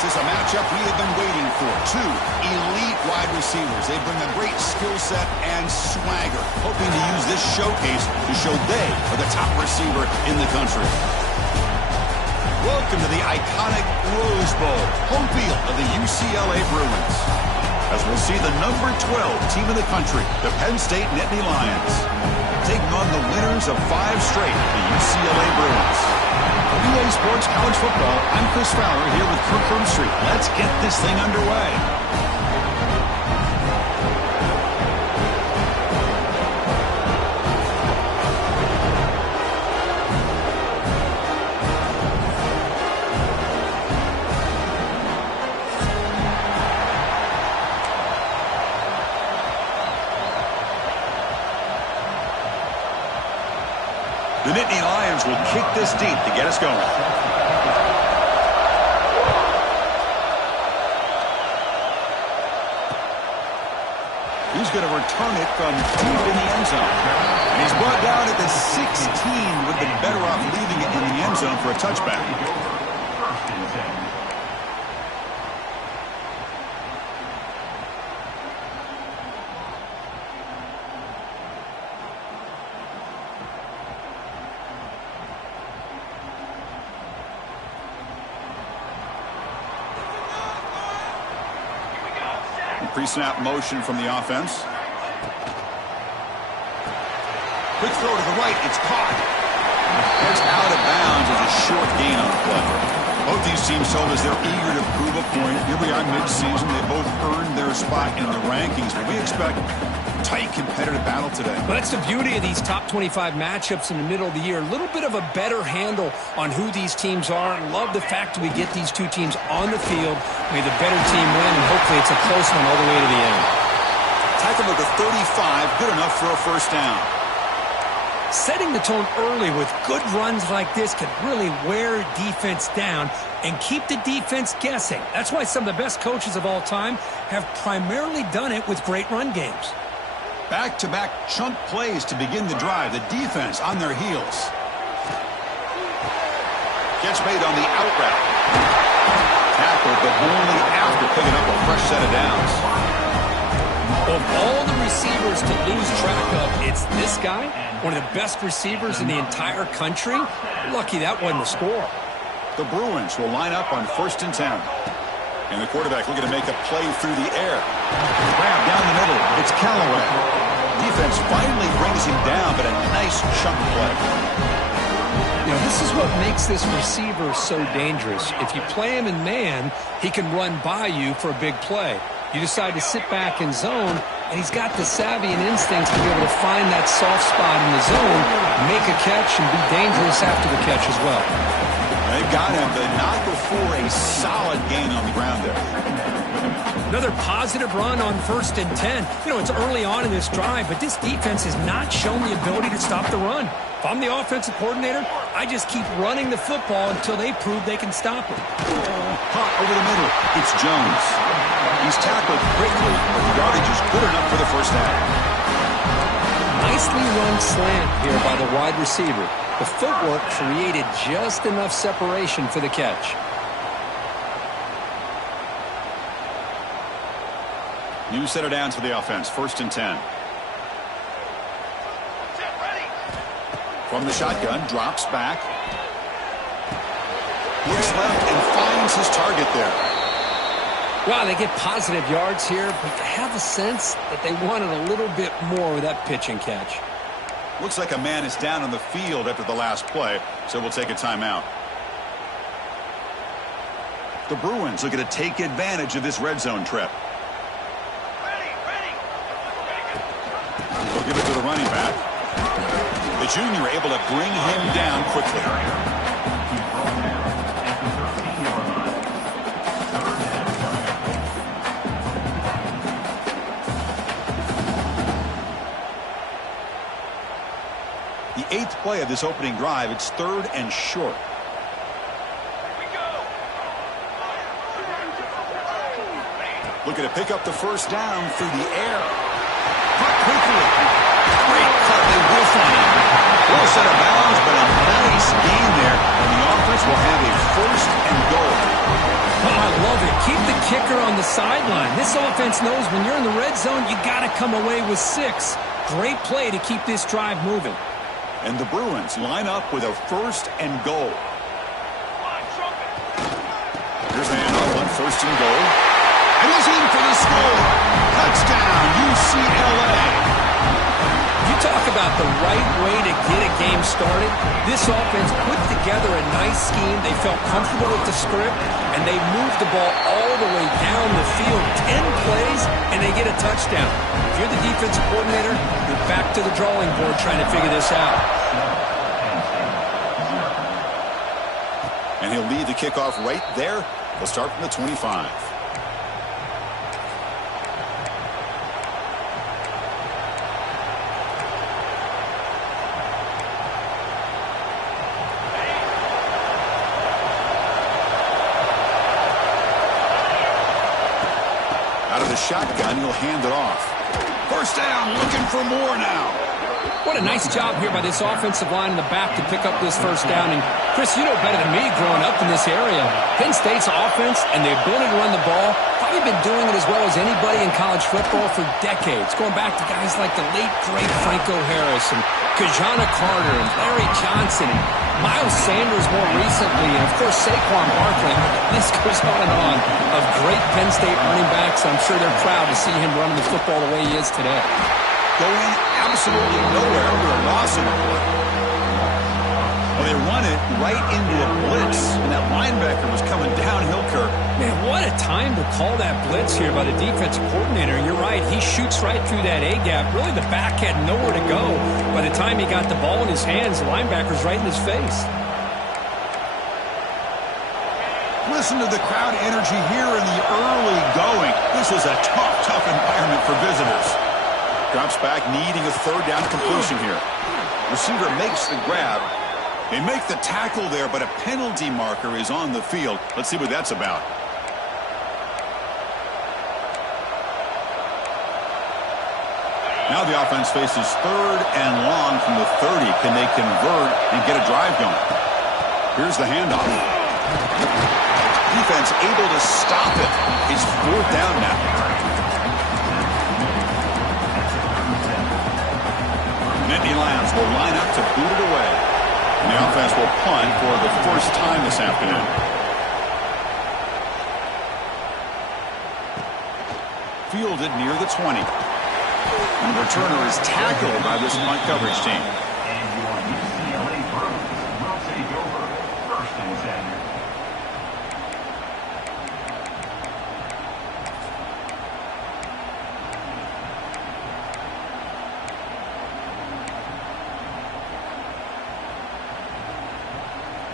This is a matchup we have been waiting for. Two elite wide receivers. They bring a great skill set and swagger, hoping to use this showcase to show they are the top receiver in the country. Welcome to the iconic Rose Bowl, home field of the UCLA Bruins, as we'll see the number 12 team in the country, the Penn State Nittany Lions, taking on the winners of 5 straight, the UCLA Bruins. UA Sports College Football, I'm Chris Fowler here with Kirk Herbstreit. Let's get this thing underway. The Nittany Lions will kick this deep to get us going. He's going to return it from deep in the end zone. And he's brought down at the 16. Would have been better off leaving it in the end zone for a touchback. Pre-snap motion from the offense. Quick throw to the right. It's caught. It's out of bounds as a short gain on the play. Both these teams told us they're eager to prove a point. Here we are mid-season. They both earned their spot in the rankings, but we expect a tight competitive battle today. Well, that's the beauty of these top 25 matchups in the middle of the year. A little bit of a better handle on who these teams are. Love the fact that we get these two teams on the field. May the better team win, and hopefully it's a close one all the way to the end. Tackle at the 35, good enough for a first down. Setting the tone early with good runs like this can really wear defense down and keep the defense guessing. That's why some of the best coaches of all time have primarily done it with great run games. Back-to-back chunk plays to begin the drive. The defense on their heels. Catch made on the out route. Tackle, but only after picking up a fresh set of downs. Of all the receivers to lose track of, it's this guy, one of the best receivers in the entire country. Lucky that wasn't a score. The Bruins will line up on 1st and 10. And the quarterback looking to make a play through the air. Grab down the middle. It's Callaway. Defense finally brings him down, but a nice chunk play. You know, this is what makes this receiver so dangerous. If you play him in man, he can run by you for a big play. You decide to sit back in zone, and he's got the savvy and instincts to be able to find that soft spot in the zone, make a catch, and be dangerous after the catch as well. They've got him, but not before a solid gain on the ground there. Another positive run on 1st and 10. You know, it's early on in this drive, but this defense has not shown the ability to stop the run. If I'm the offensive coordinator, I just keep running the football until they prove they can stop it. Hot over the middle. It's Jones. He's tackled quickly, but the yardage is good enough for the first down. Nicely run slant here by the wide receiver. The footwork created just enough separation for the catch. New set of downs for the offense. 1st and 10. From the shotgun, drops back. Looks left and finds his target there. Wow, they get positive yards here, but I have a sense that they wanted a little bit more with that pitch and catch. Looks like a man is down on the field after the last play, so we'll take a timeout. The Bruins looking to take advantage of this red zone trip. They'll give it to the running back. The junior able to bring him down quickly. The 8th play of this opening drive, it's 3rd and short. Looking to pick up the first down through the air. Cut quickly. Great cut. They will find him. Full set of bounds, but a nice gain there. And the offense will have a 1st and goal. Oh, I love sideline. This offense knows when you're in the red zone, you got to come away with 6. Great play to keep this drive moving. And the Bruins line up with a 1st and goal. Here's the handoff on 1st and goal. And he's in for the score. Touchdown, UCLA. You talk about the right way to get a game started. This offense put together a nice scheme. They felt comfortable with the script, and they moved the ball all the way down the field. 10 plays, and they get a touchdown. If you're the defensive coordinator, you're back to the drawing board trying to figure this out. And he'll lead the kickoff right there. They'll start from the 25. Out of the shotgun, he'll hand it off. 1st down, looking for more now. What a nice job here by this offensive line in the back to pick up this 1st down. And Chris, you know better than me growing up in this area. Penn State's offense and the ability to run the ball, probably been doing it as well as anybody in college football for decades. Going back to guys like the late, great Franco Harris and Kajana Carter and Larry Johnson and Miles Sanders more recently, and of course Saquon Barkley. This goes on of great Penn State running backs. I'm sure they're proud to see him running the football the way he is today. Going absolutely nowhere with a loss in the play. Well, they run it right into a blitz, and that linebacker was coming downhill, Kirk. Man, what a time to call that blitz here by the defensive coordinator. You're right, he shoots right through that A-gap. Really, the back had nowhere to go. By the time he got the ball in his hands, the linebacker's right in his face. Listen to the crowd energy here in the early going. This is a tough environment for visitors. Drops back, needing a 3rd down completion here. Receiver makes the grab. They make the tackle there, but a penalty marker is on the field. Let's see what that's about. Now the offense faces 3rd and long from the 30. Can they convert and get a drive going? Here's the handoff. Defense able to stop it. It's 4th down now. Nittany Lions will line up to boot it away. And the offense will punt for the 1st time this afternoon. Fielded near the 20. And the returner is tackled by this punt coverage team. And your UCLA Bruins will take over 1st and 10.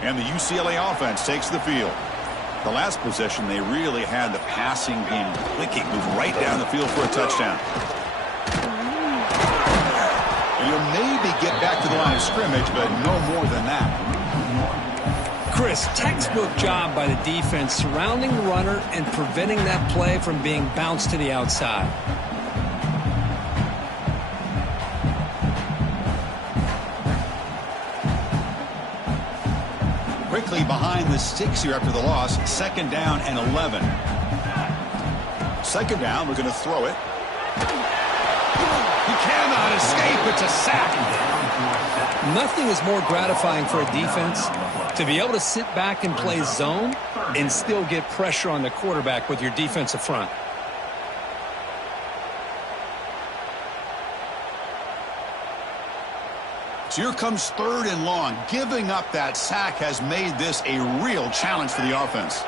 And the UCLA offense takes the field. The last possession, they really had the passing game clicking. Moved right down the field for a touchdown. And you'll maybe get back to the line of scrimmage, but no more than that. Chris, textbook job by the defense surrounding the runner and preventing that play from being bounced to the outside. Quickly behind the sticks here after the loss. 2nd down and 11. 2nd down, we're going to throw it. He cannot escape. It's a sack. Nothing is more gratifying for a defense to be able to sit back and play zone and still get pressure on the quarterback with your defensive front. So here comes 3rd and long. Giving up that sack has made this a real challenge for the offense.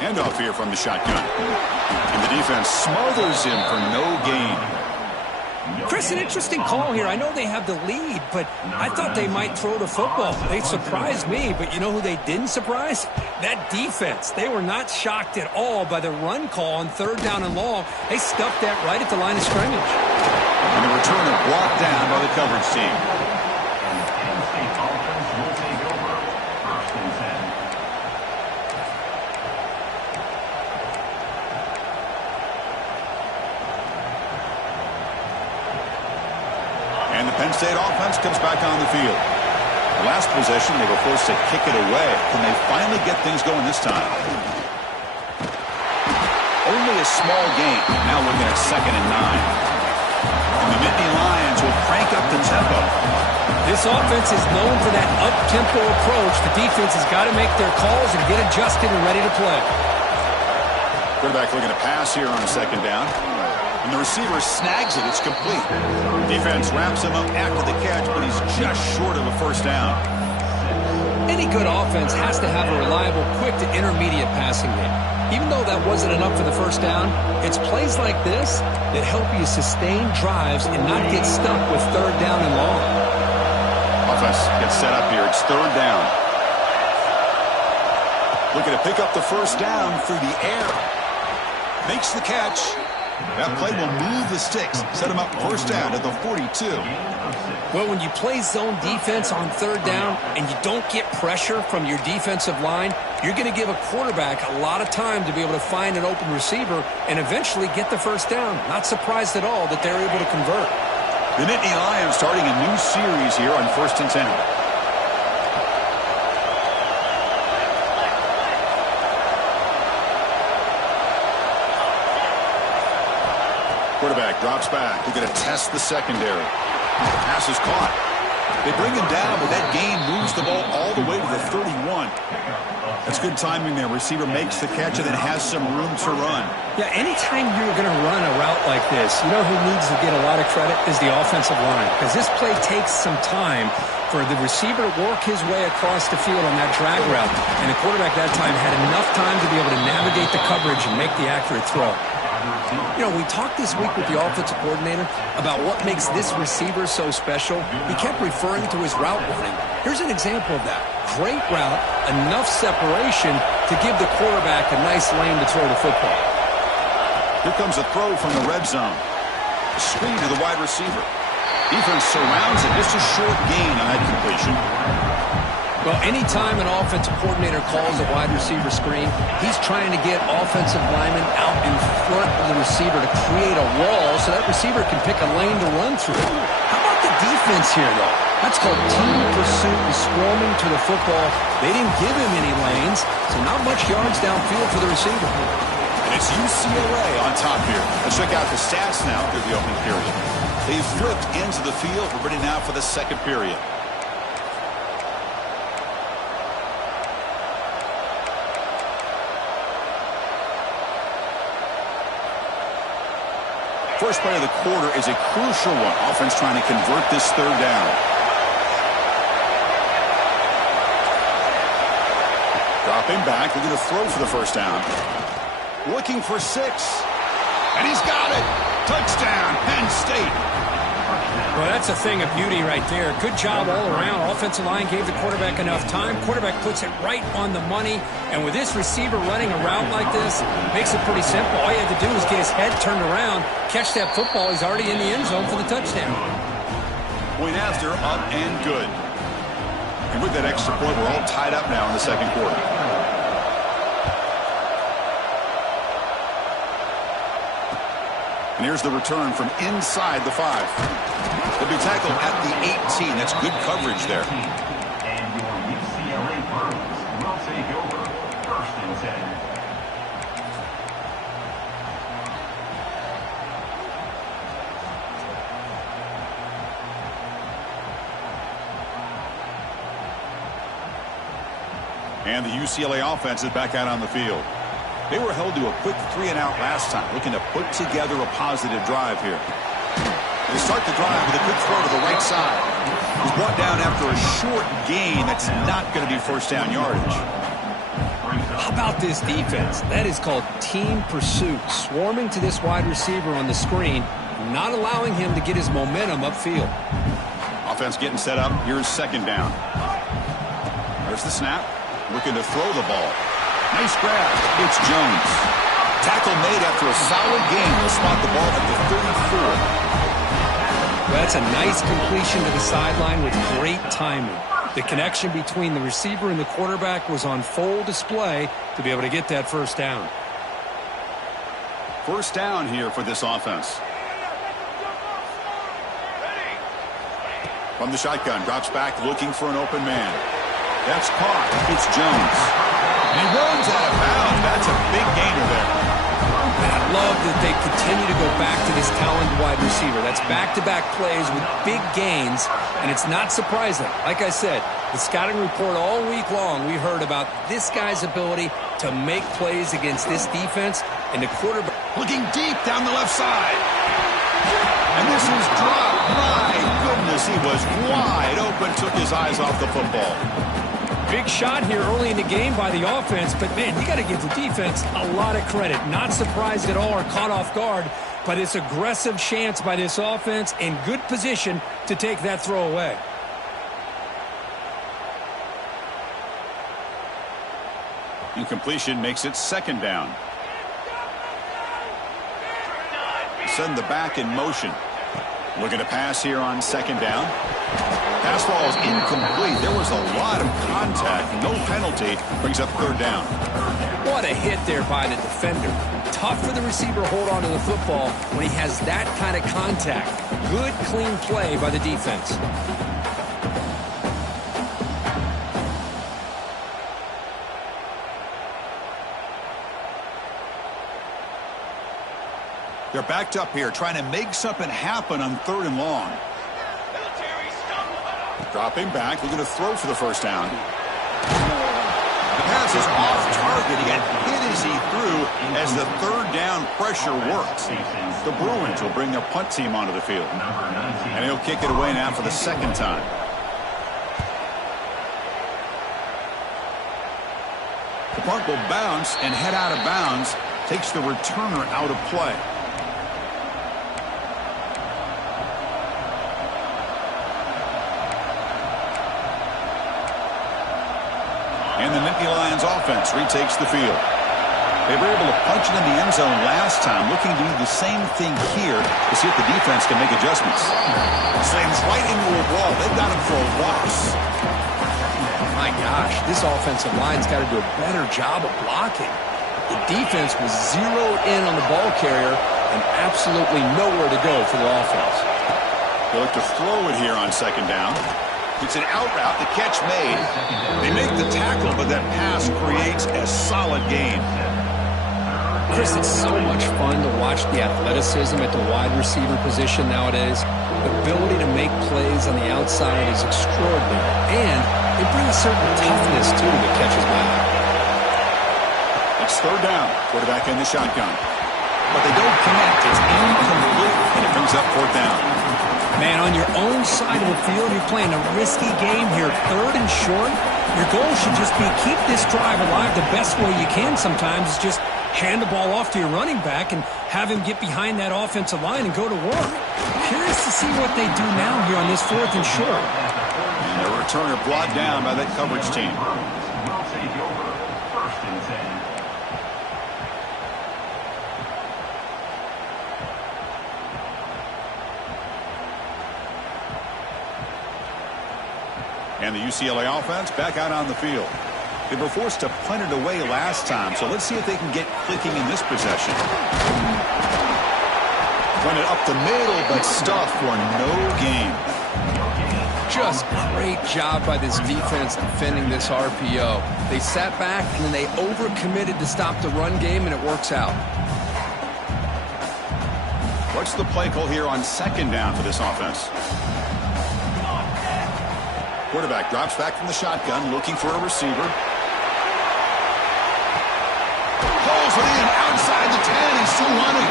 Handoff here from the shotgun. And the defense smothers him for no gain. Chris, an interesting call here. I know they have the lead, but I thought they might throw the football. They surprised me, but you know who they didn't surprise? That defense. They were not shocked at all by the run call on 3rd down and long. They stuffed that right at the line of scrimmage. And the returner brought down by the coverage team. Penn State offense will take over 1st and 10. Penn State offense comes back on the field. The last possession, they were forced to kick it away. Can they finally get things going this time? Only a small gain. Now looking at 2nd and 9. And the Nittany Lions will crank up the tempo. This offense is known for that up-tempo approach. The defense has got to make their calls and get adjusted and ready to play. Quarterback looking to pass here on 2nd down. And the receiver snags it. It's complete. Defense wraps him up after the catch, but he's just short of a 1st down. Any good offense has to have a reliable, quick to intermediate passing game. Even though that wasn't enough for the 1st down, it's plays like this that help you sustain drives and not get stuck with 3rd down and long. Offense gets set up here. It's 3rd down. Looking to pick up the 1st down through the air. Makes the catch. That play will move the sticks. Set him up 1st down at the 42. Well, when you play zone defense on 3rd down and you don't get pressure from your defensive line, you're going to give a quarterback a lot of time to be able to find an open receiver and eventually get the 1st down. Not surprised at all that they're able to convert. The Nittany Lions starting a new series here on 1st and 10. Quarterback drops back. They're going to test the secondary. Pass is caught. They bring him down, but that gain moves the ball all the way to the 31. That's good timing there. Receiver makes the catch and then has some room to run. Yeah, anytime you're going to run a route like this, you know who needs to get a lot of credit is the offensive line. Because this play takes some time for the receiver to work his way across the field on that drag route. And the quarterback that time had enough time to be able to navigate the coverage and make the accurate throw. You know, we talked this week with the offensive coordinator about what makes this receiver so special. He kept referring to his route running. Here's an example of that. Great route, enough separation to give the quarterback a nice lane to throw the football. Here comes a throw from the red zone. Screen to the wide receiver. Defense surrounds it. Just a short gain on that completion. Well, anytime an offensive coordinator calls a wide receiver screen, he's trying to get offensive linemen out in front of the receiver to create a wall so that receiver can pick a lane to run through. How about the defense here, though? That's called team pursuit and swarming to the football. They didn't give him any lanes, so not much yards downfield for the receiver. And it's UCLA on top here. Let's check out the stats now through the opening period. They've flipped into the field. We're ready now for the 2nd period. First play of the quarter is a crucial one. Offense trying to convert this 3rd down. Dropping back. They're going to throw for the 1st down. Looking for 6. And he's got it. Touchdown, Penn State. Well, that's a thing of beauty right there. Good job all around. Offensive line gave the quarterback enough time. Quarterback puts it right on the money. And with this receiver running a route like this, makes it pretty simple. All you have to do is get his head turned around, catch that football. He's already in the end zone for the touchdown. Point after, up and good. And with that extra point, we're all tied up now in the 2nd quarter. And here's the return from inside the 5. They'll be tackled at the 18. That's good coverage there. And your UCLA Bruins will take over 1st and 10. And the UCLA offense is back out on the field. They were held to a quick 3-and-out last time, looking to put together a positive drive here. They start the drive with a quick throw to the right side. He's brought down after a short gain that's not going to be 1st down yardage. How about this defense? That is called team pursuit. Swarming to this wide receiver on the screen, not allowing him to get his momentum upfield. Offense getting set up. Here's 2nd down. There's the snap. Looking to throw the ball. Nice grab. It's Jones. Tackle made after a solid gain. He'll spot the ball at the 34. Well, that's a nice completion to the sideline with great timing. The connection between the receiver and the quarterback was on full display to be able to get that 1st down. 1st down here for this offense. From the shotgun, drops back looking for an open man. That's caught. It's Jones. And he runs out of bounds. That's a big gainer there. I love that they continue to go back to this talented wide receiver. That's back-to-back plays with big gains, and it's not surprising. Like I said, the scouting report all week long, we heard about this guy's ability to make plays against this defense, and the quarterback Looking deep down the left side. And this is dropped. My goodness, he was wide open, took his eyes off the football. big shot here early in the game by the offense, but, man, you got to give the defense a lot of credit. Not surprised at all or caught off guard, but it's aggressive chance by this offense in good position to take that throw away. Incompletion makes it second down. Send the back in motion. Looking to pass here on second down. Pass ball is incomplete. There was a lot of contact. No penalty. Brings up third down. What a hit there by the defender. Tough for the receiver to hold on to the football when he has that kind of contact. Good, clean play by the defense. They're backed up here, trying to make something happen on third and long. Dropping back, looking to throw for the first down. The pass is off target. He got hit as he threw as the third down pressure works. The Bruins will bring their punt team onto the field. And he'll kick it away now for the second time. The punt will bounce and head out of bounds. Takes the returner out of play. And the Nittany Lions offense retakes the field. They were able to punch it in the end zone last time, looking to do the same thing here to see if the defense can make adjustments. Slams right into a wall. They've got him for a loss. My gosh, this offensive line's got to do a better job of blocking. The defense was zeroed in on the ball carrier and absolutely nowhere to go for the offense. They look to throw it here on second down. It's an out route, the catch made. They make the tackle, but that pass creates a solid gain. Chris, it's so much fun to watch the athleticism at the wide receiver position nowadays. The ability to make plays on the outside is extraordinary, and it brings a certain toughness, too, that catches my eye. It's third down. Quarterback in the shotgun. But they don't connect. It's incomplete, and it brings up fourth down. Man, on your own side of the field, you're playing a risky game here. Third and short, your goal should just be keep this drive alive the best way you can sometimes is just hand the ball off to your running back and have him get behind that offensive line and go to work. Curious to see what they do now here on this fourth and short. And the returner brought down by that coverage team. Will take over first and 10. And the UCLA offense back out on the field. They were forced to punt it away last time, so let's see if they can get clicking in this possession. Run it up the middle, but stuffed for no gain. Just great job by this defense defending this RPO. They sat back and then they overcommitted to stop the run game, and it works out. What's the play call here on second down for this offense? Quarterback drops back from the shotgun, looking for a receiver. Pulls it in outside the 10. He's still running.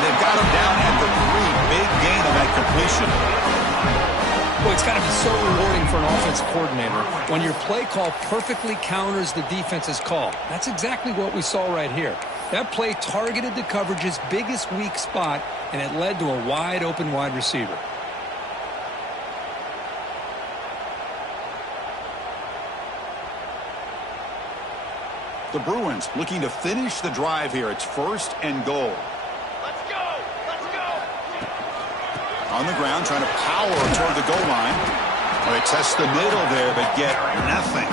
They've got him down at the 3. Big gain on that completion. Well, it's got to be so rewarding for an offensive coordinator when your play call perfectly counters the defense's call. That's exactly what we saw right here. That play targeted the coverage's biggest weak spot, and it led to a wide open wide receiver. The Bruins looking to finish the drive here. It's first and goal. Let's go! Let's go! On the ground, trying to power toward the goal line. Well, they test the middle there, but get nothing.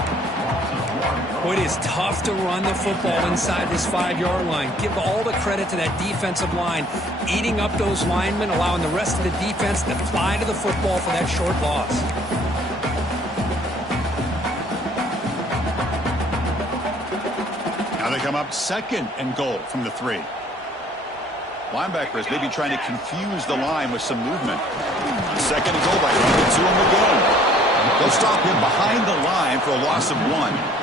Boy, it is tough to run the football inside this 5-yard line. Give all the credit to that defensive line, eating up those linemen, allowing the rest of the defense to fly to the football for that short loss. Now they come up 2nd and goal from the 3. Linebackers maybe trying to confuse the line with some movement. 2nd and goal, by running it to him again. They'll stop him behind the line for a loss of 1.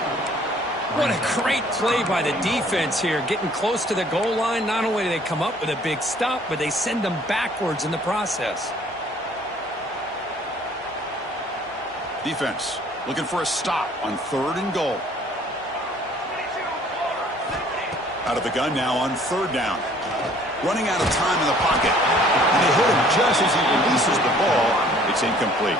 What a great play by the defense here. Getting close to the goal line, not only do they come up with a big stop, but they send them backwards in the process. Defense looking for a stop on 3rd and goal. Out of the gun now on 3rd down. Running out of time in the pocket. And they hit him just as he releases the ball. It's incomplete.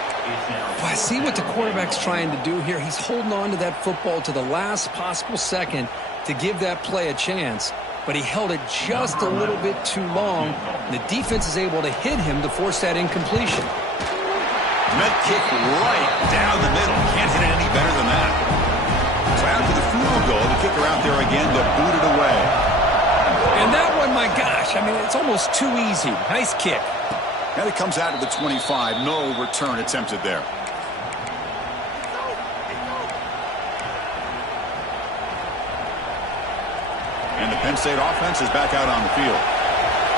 Well, I see what the quarterback's trying to do here. He's holding on to that football to the last possible second to give that play a chance. But he held it just a little bit too long. The defense is able to hit him to force that incompletion. Met kick right down the middle. Can't hit it any better than that. So after the field goal, the kicker out there again to boot it away. And that one, my gosh, I mean, it's almost too easy. Nice kick. And it comes out of the 25. No return attempted there. And the Penn State offense is back out on the field.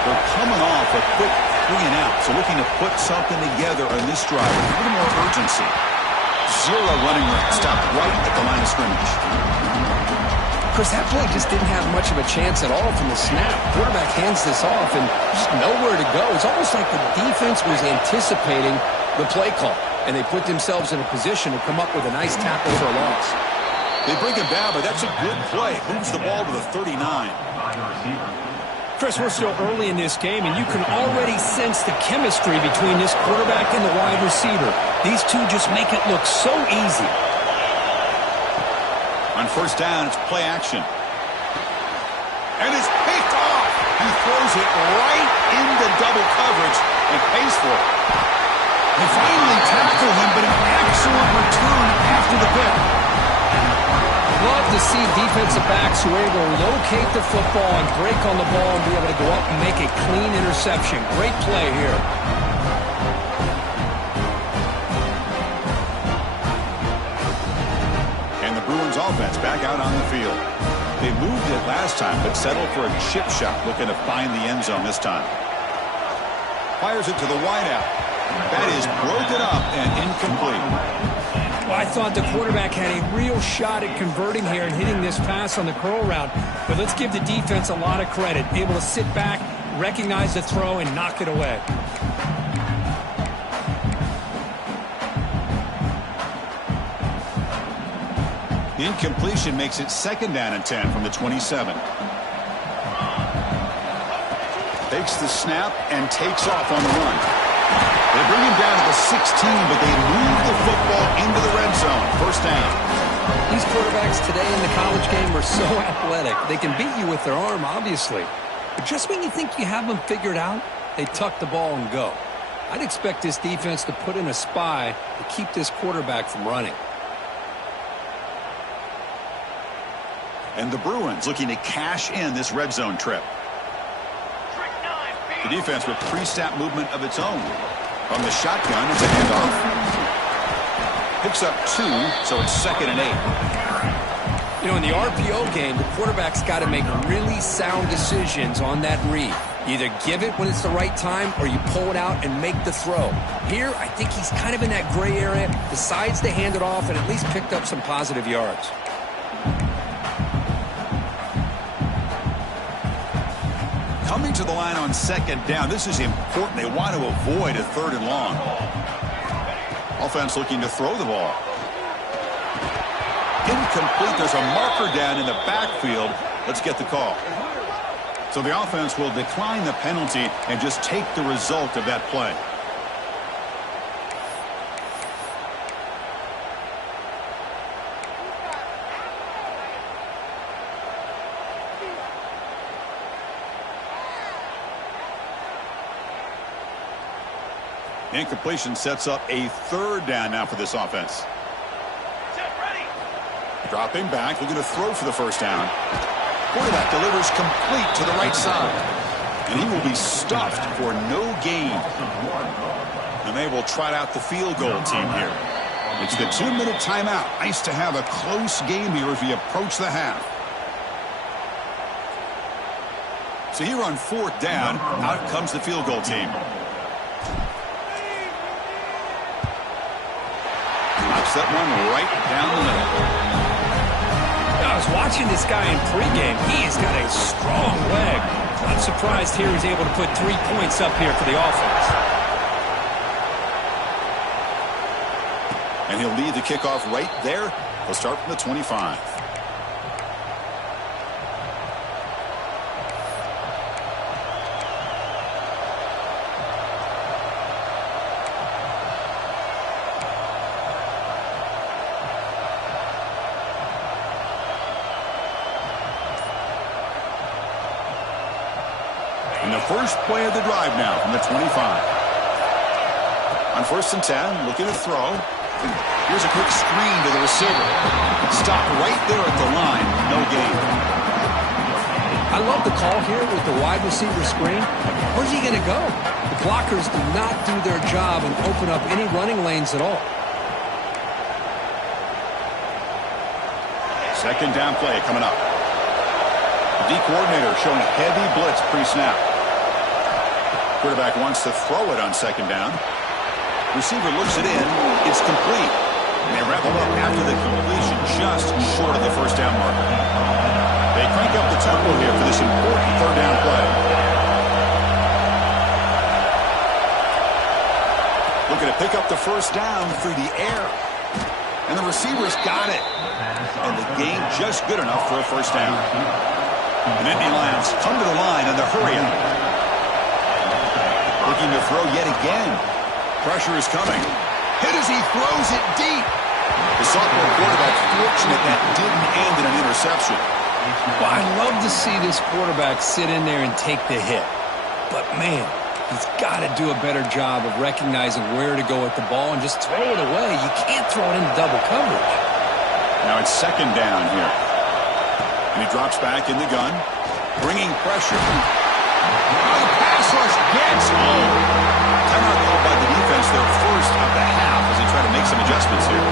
They're coming off a quick 3 and out, so looking to put something together on this drive with a little more urgency. 0 running room, stopped right at the line of scrimmage. Chris, that play just didn't have much of a chance at all from the snap. Quarterback hands this off and just nowhere to go. It's almost like the defense was anticipating the play call, and they put themselves in a position to come up with a nice tackle for a loss. They bring him down, but that's a good play. Moves the ball to the 39. Chris, we're still early in this game, and you can already sense the chemistry between this quarterback and the wide receiver. These two just make it look so easy. On 1st down, it's play action. And it's picked off. He throws it right into double coverage and pays for it. They finally tackle him, but an excellent return after the pick. Love to see defensive backs who are able to locate the football and break on the ball and be able to go up and make a clean interception. Great play here. Bruins offense back out on the field. They moved it last time, but settled for a chip shot, looking to find the end zone this time. Fires it to the wideout. That is broken up and incomplete. Well, I thought the quarterback had a real shot at converting here and hitting this pass on the curl route. But let's give the defense a lot of credit. Able to sit back, recognize the throw, and knock it away. The incompletion makes it 2nd down and 10 from the 27. Takes the snap and takes off on the run. They bring him down to the 16, but they move the football into the red zone. 1st down. These quarterbacks today in the college game are so athletic. They can beat you with their arm, obviously. But just when you think you have them figured out, they tuck the ball and go. I'd expect this defense to put in a spy to keep this quarterback from running. And the Bruins looking to cash in this red zone trip. The defense with pre-snap movement of its own. From the shotgun, it's a handoff. Picks up 2, so it's 2nd and 8. You know, in the RPO game, the quarterback's got to make really sound decisions on that read. Either give it when it's the right time or you pull it out and make the throw. Here, I think he's kind of in that gray area, decides to hand it off and at least picked up some positive yards. Coming to the line on 2nd down. This is important. They want to avoid a 3rd and long. Offense looking to throw the ball. Incomplete. There's a marker down in the backfield. Let's get the call. So the offense will decline the penalty and just take the result of that play. Incompletion sets up a 3rd down now for this offense. Dropping back, looking to throw for the first down. Quarterback delivers complete to the right side. And he will be stuffed for no gain. And they will trot out the field goal team here. It's the 2-minute timeout. Nice to have a close game here as we approach the half. So here on 4th down, out comes the field goal team. Knocks that one right down the middle. I was watching this guy in pregame. He has got a strong leg. Not surprised here he's able to put 3 points up here for the offense. And he'll lead the kickoff right there. He'll start from the 25. And the first play of the drive now from the 25. On 1st and 10, looking to throw. Here's a quick screen to the receiver. Stop right there at the line. No gain. I love the call here with the wide receiver screen. Where's he going to go? The blockers do not do their job and open up any running lanes at all. Second down play coming up. The D coordinator showing heavy blitz pre-snap. Quarterback wants to throw it on 2nd down. Receiver looks it in. It's complete. And they wrap it up after the completion just short of the 1st down marker. They crank up the tempo here for this important 3rd down play. Looking to pick up the 1st down through the air. And the receiver's got it. And the gain just good enough for a 1st down. The Nittany Lions come to the line and they're hurrying. Looking to throw yet again. Pressure is coming. Hit as he throws it deep. The sophomore quarterback fortunate that didn't end in an interception. Well, I love to see this quarterback sit in there and take the hit. But, man, he's got to do a better job of recognizing where to go with the ball and just throw it away. You can't throw it into double coverage. Now it's 2nd down here. And he drops back in the gun, bringing pressure. Oh, the pass rush gets home. Timeout called by the defense, their first of the half, as they try to make some adjustments here.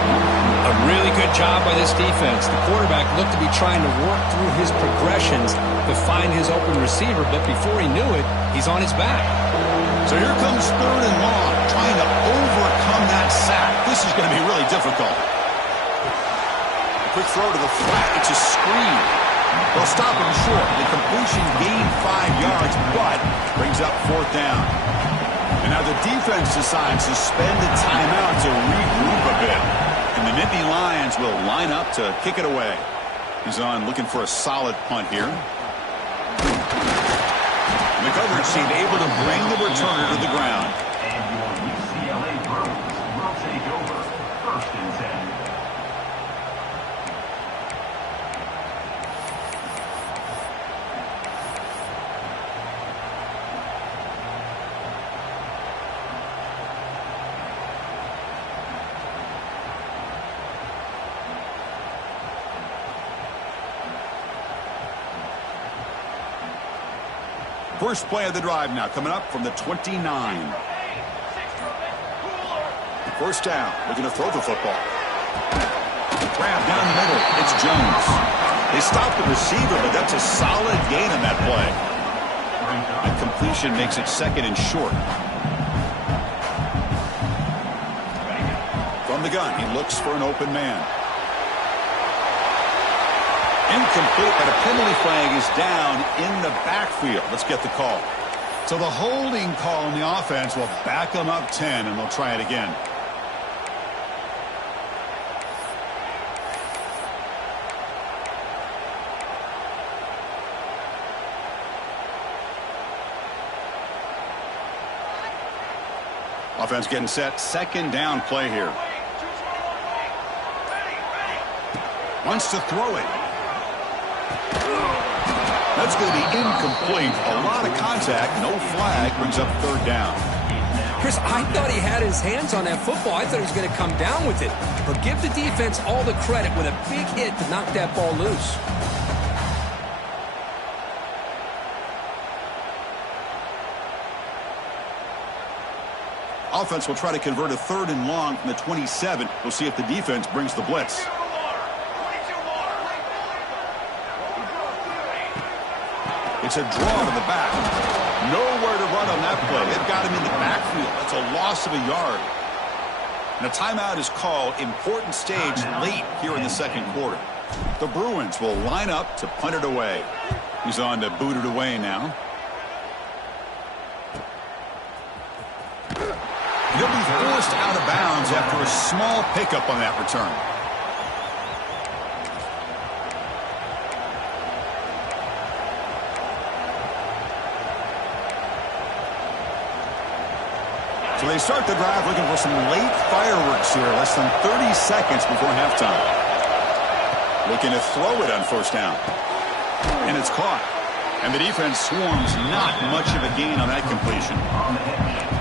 A really good job by this defense. The quarterback looked to be trying to work through his progressions to find his open receiver, but before he knew it, he's on his back. So here comes 3rd and long, trying to overcome that sack. This is going to be really difficult. A quick throw to the flat. It's a screen. They'll stop him short. The completion gained 5 yards, but brings up 4th down. And now the defense decides to spend a timeout to regroup a bit. And the Nittany Lions will line up to kick it away. He's on looking for a solid punt here. And the coverage team able to bring the returner to the ground. And your UCLA Bruins will take over 1st and 10. First play of the drive now coming up from the 29. 1st down, looking to throw the football. Grab down the middle, it's Jones. They stop the receiver, but that's a solid gain on that play. And completion makes it 2nd and short. From the gun, he looks for an open man. Incomplete, but a penalty flag is down in the backfield. Let's get the call. So the holding call on the offense will back them up 10, and they'll try it again. Offense getting set. 2nd down play here. Wants to throw it. That's going to be incomplete. A lot of contact. No flag. Brings up 3rd down. Chris, I thought he had his hands on that football. I thought he was going to come down with it. But give the defense all the credit with a big hit to knock that ball loose. Offense will try to convert a 3rd and long from the 27. We'll see if the defense brings the blitz. It's a draw to the back. Nowhere to run on that play. They've got him in the backfield. That's a loss of a yard. And a timeout is called. Important stage late here in the second quarter. The Bruins will line up to punt it away. He's on to boot it away now. He'll be forced out of bounds after a small pickup on that return. So they start the drive looking for some late fireworks here, less than 30 seconds before halftime. Looking to throw it on 1st down. And it's caught. And the defense swarms not much of a gain on that completion.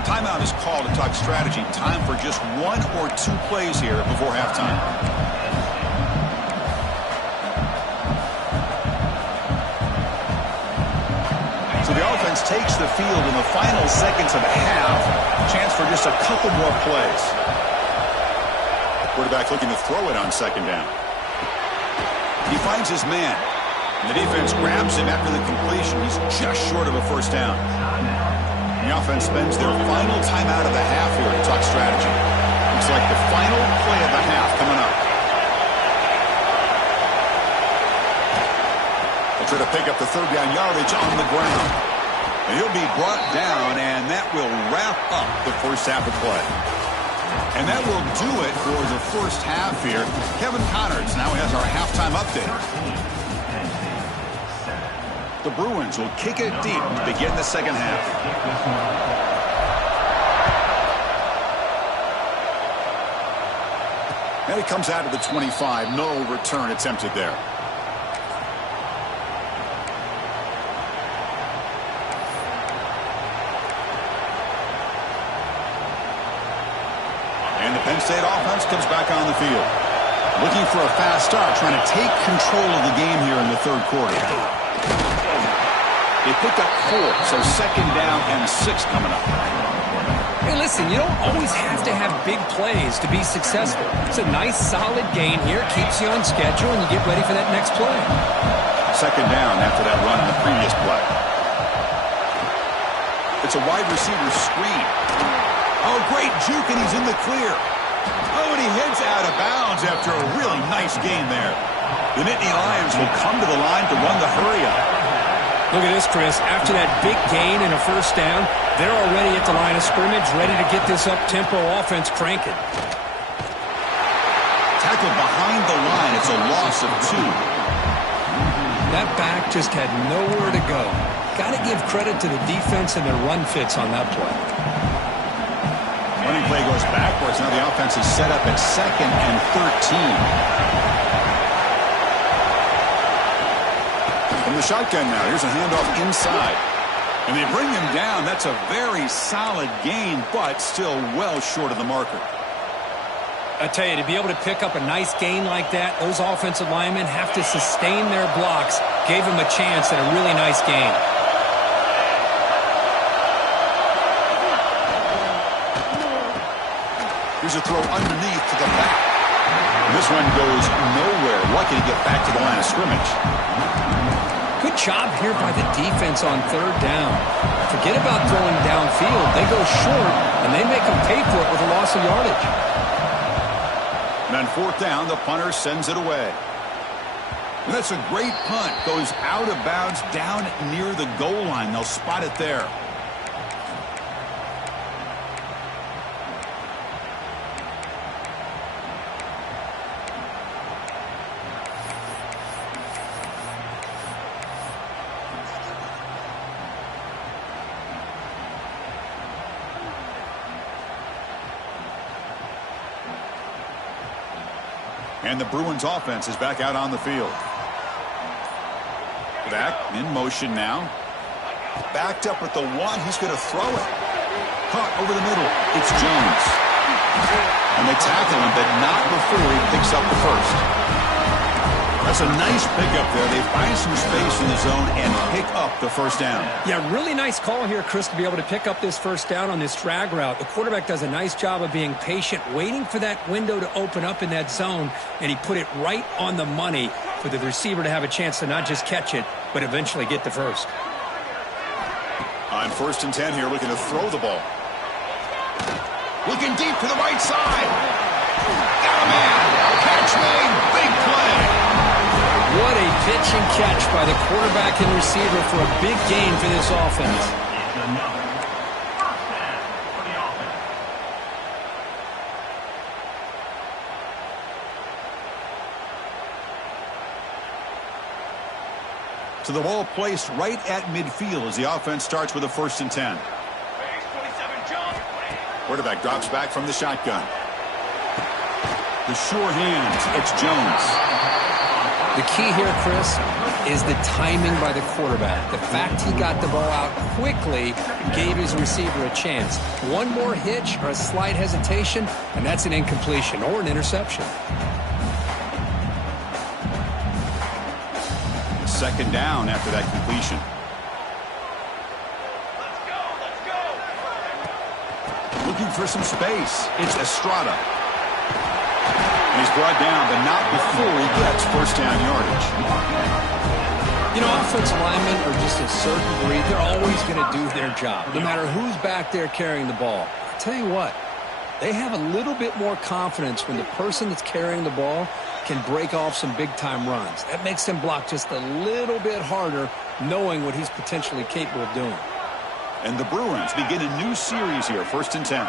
Timeout is called to talk strategy. Time for just 1 or 2 plays here before halftime. So the offense takes the field in the final seconds of the half. Chance for just a couple more plays. Quarterback looking to throw it on 2nd down. He finds his man. And the defense grabs him after the completion. He's just short of a 1st down. The offense spends their final timeout of the half here to talk strategy. Looks like the final play of the half coming up. They'll try to pick up the 3rd down yardage on the ground. And he'll be brought down, and that will wrap up the first half of play. And that will do it for the first half here. Kevin Connors now has our halftime update. The Bruins will kick it deep to begin the second half. And it comes out to the 25. No return attempted there. And the Penn State offense comes back on the field. Looking for a fast start, trying to take control of the game here in the 3rd quarter. They picked up 4, so 2nd down and 6 coming up. Hey, listen, you don't always have to have big plays to be successful. It's a nice, solid gain here. Keeps you on schedule, and you get ready for that next play. 2nd down after that run in the previous play. It's a wide receiver screen. Oh, great juke, and he's in the clear. Oh, and he heads out of bounds after a really nice gain there. The Nittany Lions will come to the line to run the hurry-up. Look at this, Chris. After that big gain and a 1st down, they're already at the line of scrimmage, ready to get this up-tempo offense cranking. Tackled behind the line. It's a loss of 2. That back just had nowhere to go. Got to give credit to the defense and their run fits on that play. Running play goes backwards. Now the offense is set up at 2nd and 13. From the shotgun now. Here's a handoff inside. And they bring him down. That's a very solid gain, but still well short of the marker. I tell you, to be able to pick up a nice gain like that, those offensive linemen have to sustain their blocks. Gave him a chance at a really nice gain. Here's a throw underneath to the back. This one goes nowhere. Lucky to get back to the line of scrimmage. Good job here by the defense on 3rd down. Forget about throwing downfield. They go short, and they make them pay for it with a loss of yardage. And on 4th down, the punter sends it away. And that's a great punt. Goes out of bounds down near the goal line. They'll spot it there. And the Bruins offense is back out on the field. Back in motion now. Backed up at the 1. He's going to throw it. Caught over the middle. It's Jones. And they tackle him, but not before he picks up the first. That's a nice pickup there. They find some space in the zone and pick up the first down. Yeah, really nice call here, Chris, to be able to pick up this first down on this drag route. The quarterback does a nice job of being patient, waiting for that window to open up in that zone, and he put it right on the money for the receiver to have a chance to not just catch it, but eventually get the first. On 1st and 10 here, looking to throw the ball. Looking deep to the right side. Got a man. Catch made. Big play. What a pitch and catch by the quarterback and receiver for a big gain for this offense. It's another first down for the offense. To the ball placed right at midfield as the offense starts with a 1st and 10. Quarterback drops back from the shotgun. The sure hands. It's Jones. The key here, Chris, is the timing by the quarterback. The fact he got the ball out quickly gave his receiver a chance. One more hitch or a slight hesitation, and that's an incompletion or an interception. 2nd down after that completion. Looking for some space. It's Estrada. And he's brought down, but not before he gets first down yardage. You know, offensive linemen are just a certain breed. They're always going to do their job, no matter who's back there carrying the ball. I'll tell you what, they have a little bit more confidence when the person that's carrying the ball can break off some big-time runs. That makes them block just a little bit harder, knowing what he's potentially capable of doing. And the Bruins begin a new series here, 1st and 10.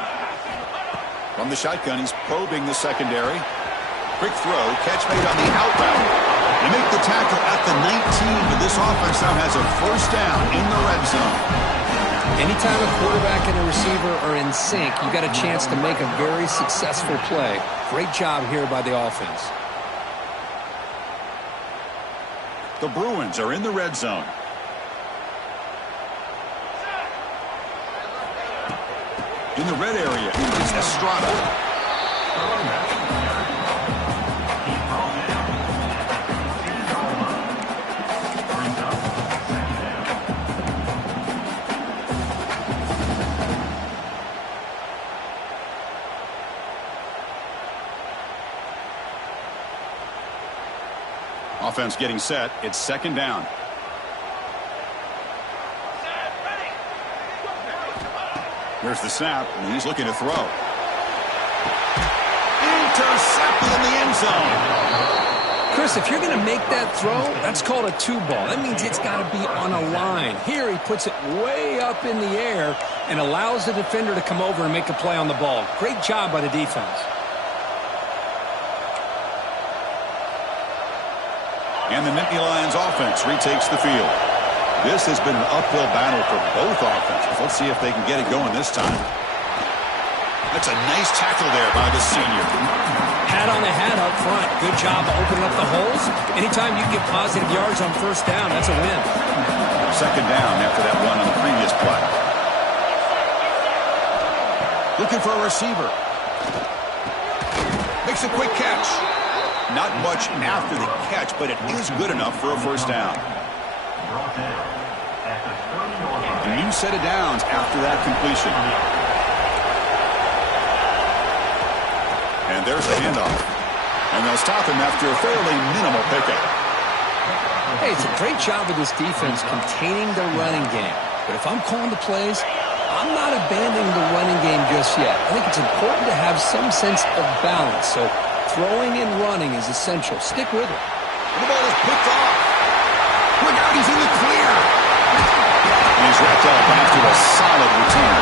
From the shotgun, he's probing the secondary. Quick throw, catch made on the out route. They make the tackle at the 19, but this offense now has a first down in the red zone. Anytime a quarterback and a receiver are in sync, you got a chance to make a very successful play. Great job here by the offense. The Bruins are in the red zone. In the red area, it's Estrada. Offense getting set. It's 2nd down. Here's the snap, and he's looking to throw. Intercepted in the end zone. Chris, if you're going to make that throw, that's called a 2-ball. That means it's got to be on a line. Here he puts it way up in the air and allows the defender to come over and make a play on the ball. Great job by the defense. And the Nittany Lions offense retakes the field. This has been an uphill battle for both offenses. Let's see if they can get it going this time. That's a nice tackle there by the senior. Hat on the hat up front. Good job of opening up the holes. Anytime you get positive yards on first down, that's a win. 2nd down after that run on the previous play. Looking for a receiver. Makes a quick catch. Not much after the catch, but it is good enough for a first down. A new set of downs after that completion. And there's a handoff. And they'll stop him after a fairly minimal pickup. Hey, it's a great job of this defense containing the running game. But if I'm calling the plays, I'm not abandoning the running game just yet. I think it's important to have some sense of balance. So throwing and running is essential. Stick with it. And the ball is picked off. Look out, he's in the clear. And he's wrapped up after a solid routine.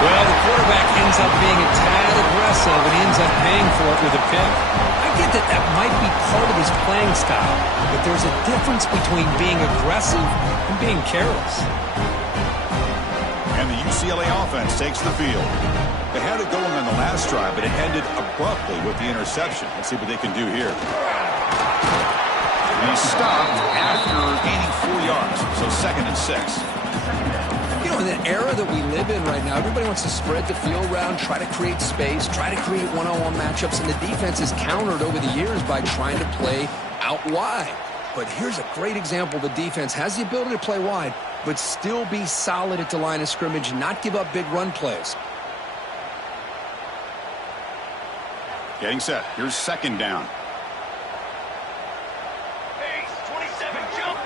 Well, the quarterback ends up being a tad aggressive and ends up paying for it with a pick. I get that that might be part of his playing style, but there's a difference between being aggressive and being careless. And the UCLA offense takes the field. They had it going on the last drive, but it ended abruptly with the interception. Let's see what they can do here. And he stopped after gaining 4 yards, so 2nd and 6. You know, era that we live in right now, everybody wants to spread the field around, try to create space, try to create one-on-one matchups, and the defense is countered over the years by trying to play out wide. But here's a great example. The defense has the ability to play wide, but still be solid at the line of scrimmage and not give up big run plays. Getting set. Here's second down. Pace, 27, jump.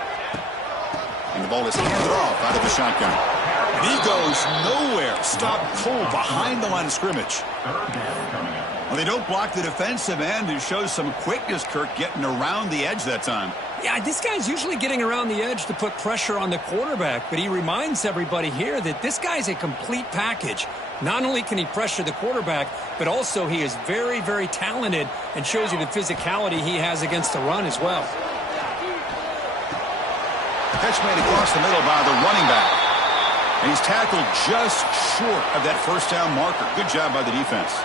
And the ball is handed off out of the shotgun. And he goes nowhere. Stop cold behind the line of scrimmage. Third down coming up. Well, they don't block the defensive end, who shows some quickness, Kirk, getting around the edge that time. Yeah, this guy's usually getting around the edge to put pressure on the quarterback, but he reminds everybody here that this guy's a complete package. Not only can he pressure the quarterback, but also he is very, very talented and shows you the physicality he has against the run as well. Catch made across the middle by the running back. And he's tackled just short of that first down marker. Good job by the defense.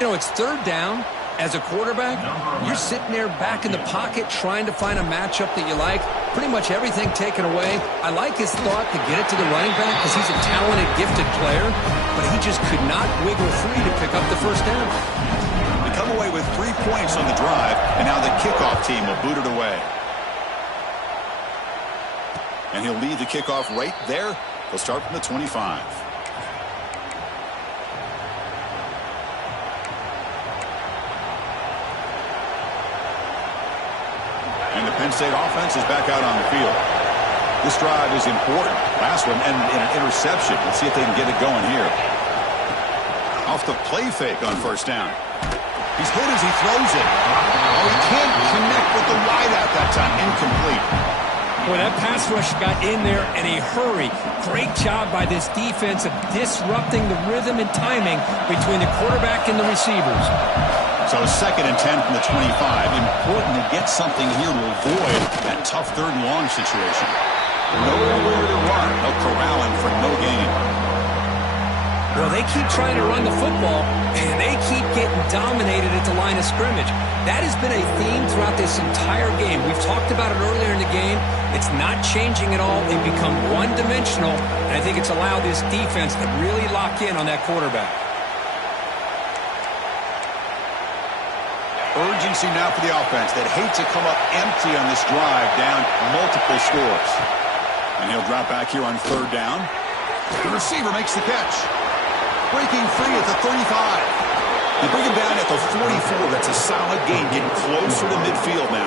You know, it's third down. As a quarterback, you're sitting there back in the pocket trying to find a matchup that you like. Pretty much everything taken away. I like his thought to get it to the running back because he's a talented, gifted player, but he just could not wiggle free to pick up the first down. They come away with 3 points on the drive, and now the kickoff team will boot it away. And he'll lead the kickoff right there. He'll start from the 25. And the Penn State offense is back out on the field. This drive is important. Last one and an interception. Let's see if they can get it going here. Off the play fake on first down. He's hit as he throws it. Oh, he can't connect with the wideout that time. Incomplete. Boy, that pass rush got in there in a hurry. Great job by this defense of disrupting the rhythm and timing between the quarterback and the receivers. So second and 10 from the 25. Important to get something here to avoid that tough third and long situation. Nowhere to run. They'll corral him for no gain. Well, they keep trying to run the football, and they keep getting dominated at the line of scrimmage. That has been a theme throughout this entire game. We've talked about it earlier in the game. It's not changing at all. They've become one-dimensional, and I think it's allowed this defense to really lock in on that quarterback. Urgency now for the offense that hate to come up empty on this drive, down multiple scores. And he'll drop back here on third down. The receiver makes the catch. Breaking free at the 35. They bring him down at the 44. That's a solid gain, getting closer to midfield now.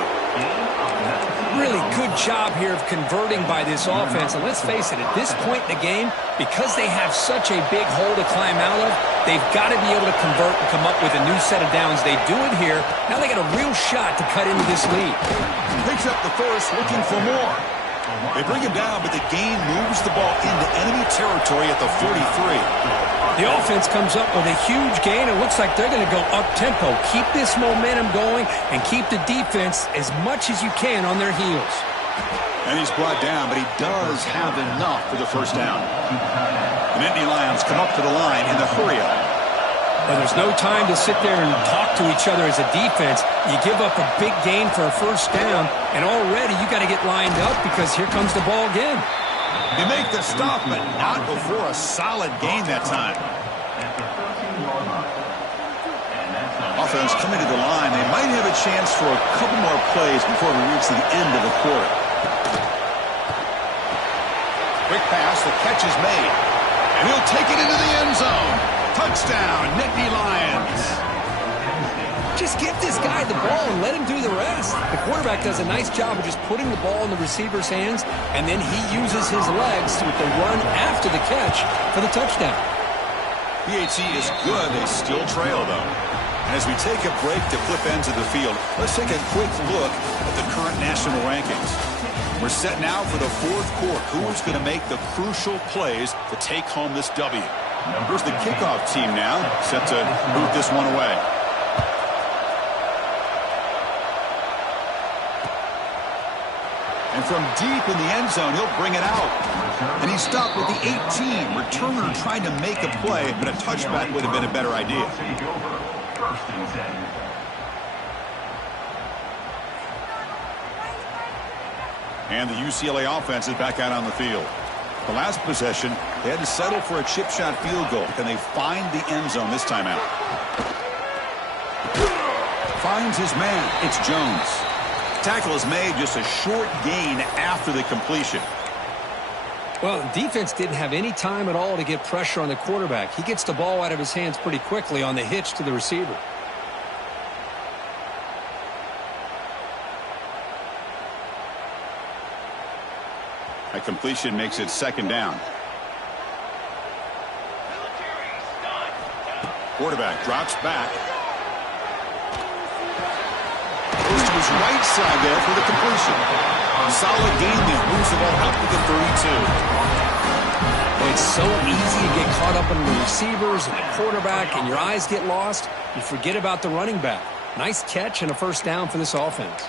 Really good job here of converting by this offense. And let's face it, at this point in the game, because they have such a big hole to climb out of, they've got to be able to convert and come up with a new set of downs. They do it here. Now they got a real shot to cut into this lead. Picks up the first, looking for more. They bring him down, but the gain moves the ball into enemy territory at the 43. The offense comes up with a huge gain. It looks like they're going to go up-tempo. Keep this momentum going and keep the defense as much as you can on their heels. And he's brought down, but he does have enough for the first down. The Nittany Lions come up to the line in the hurry-up. Well, there's no time to sit there and talk to each other as a defense. You give up a big gain for a first down, and already you got to get lined up because here comes the ball again. They make the stop, but not before a solid gain that time. Offense coming to the line. They might have a chance for a couple more plays before we reach the end of the quarter. Quick pass, the catch is made. And he'll take it into the end zone. Touchdown, Nittany Lions. Just give this guy the ball and let him do the rest. The quarterback does a nice job of just putting the ball in the receiver's hands, and then he uses his legs with the run after the catch for the touchdown. PAT is good. They still trail, though. And as we take a break to flip ends of the field, let's take a quick look at the current national rankings. We're set now for the fourth quarter. Who is going to make the crucial plays to take home this W? Here's the kickoff team now, set to boot this one away. And from deep in the end zone, he'll bring it out. And he stopped with the 18. Returner trying to make a play, but a touchback would have been a better idea. First and 10. And the UCLA offense is back out on the field. The last possession, they had to settle for a chip shot field goal. Can they find the end zone this time out? Finds his man. It's Jones. Tackle is made, just a short gain after the completion. Well, defense didn't have any time at all to get pressure on the quarterback. He gets the ball out of his hands pretty quickly on the hitch to the receiver. A completion makes it second down. Quarterback drops back. Goes to his right side there for the completion. Solid gain there. Moves the ball up to the 32. It's so easy to get caught up in the receivers and the quarterback, and your eyes get lost. You forget about the running back. Nice catch and a first down for this offense.